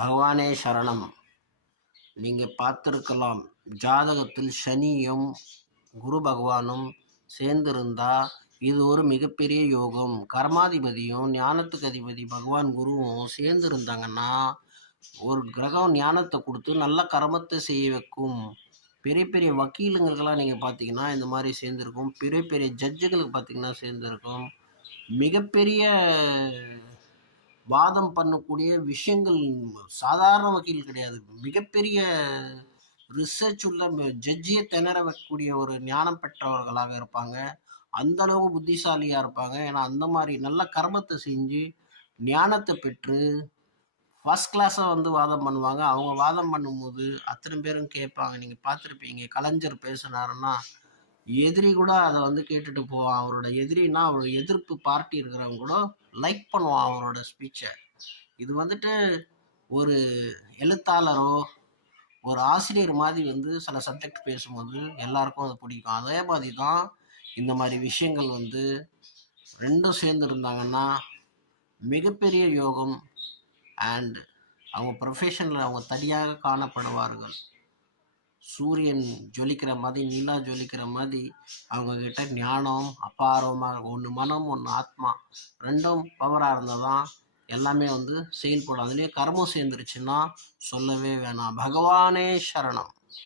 பகவானே சரணம். நீங்க பார்த்திருக்கலாம், ஜாதகத்தில் சனியும் குரு பகவானும் சேர்ந்திருந்தா இது ஒரு மிகப்பெரிய யோகம். கர்மாதிபதியும் ஞானத்துக்கு அதிபதி பகவான் குருவும் சேர்ந்திருந்தாங்கன்னா ஒரு கிரகம் ஞானத்தை கொடுத்து நல்ல கர்மத்தை செய்ய வைக்கும். பெரிய பெரிய வக்கீலுங்களுக்கெல்லாம் நீங்கள் பார்த்தீங்கன்னா இந்த மாதிரி சேர்ந்துருக்கும். பெரிய பெரிய ஜட்ஜுகளுக்கு பார்த்தீங்கன்னா சேர்ந்துருக்கும். மிகப்பெரிய வாதம் பண்ணக்கூடிய விஷயங்கள் சாதாரண வக்கீல் கிடையாது. மிகப்பெரிய ரிசர்ச் உள்ள ஜட்ஜியை திணற வைக்கக்கூடிய ஒரு ஞானம் பெற்றவர்களாக இருப்பாங்க. அந்த அளவு புத்திசாலியா இருப்பாங்க. ஏன்னா அந்த மாதிரி நல்ல கர்மத்தை செஞ்சு ஞானத்தை பெற்று ஃபர்ஸ்ட் கிளாஸாக வந்து வாதம் பண்ணுவாங்க. அவங்க வாதம் பண்ணும்போது அத்தனை பேரும் கேட்பாங்க. நீங்கள் பார்த்துருப்பீங்க, கலைஞர் பேசினாருன்னா எதிரி கூட அதை வந்து கேட்டுட்டு போவான். அவரோட எதிரின்னா அவரோட எதிர்ப்பு பார்ட்டி இருக்கிறவங்க கூட லைக் பண்ணுவான் அவரோட ஸ்பீச்சை. இது வந்துட்டு ஒரு எழுத்தாளரோ ஒரு ஆசிரியர் மாதிரி வந்து சில சப்ஜெக்ட் பேசும்போது எல்லாருக்கும் அது பிடிக்கும். அதே மாதிரி தான் இந்த மாதிரி விஷயங்கள் வந்து ரெண்டும் சேர்ந்து இருந்தாங்கன்னா மிகப்பெரிய யோகம். அண்ட் அவங்க ப்ரொஃபஷனில் அவங்க தனியாக காணப்படுவார்கள். சூரியன் ஜொலிக்கிற மாதிரி, நிலா ஜொலிக்கிற மாதிரி அவங்கக்கிட்ட ஞானம் அபாரமாக, ஒன்று மனம் ஒன்று ஆத்மா ரெண்டும் பவராக இருந்தால் தான் எல்லாமே வந்து செயல்படும். அதுலேயே கர்மம் சேர்ந்துருச்சுன்னா சொல்லவே வேணாம். பகவானே சரணம்.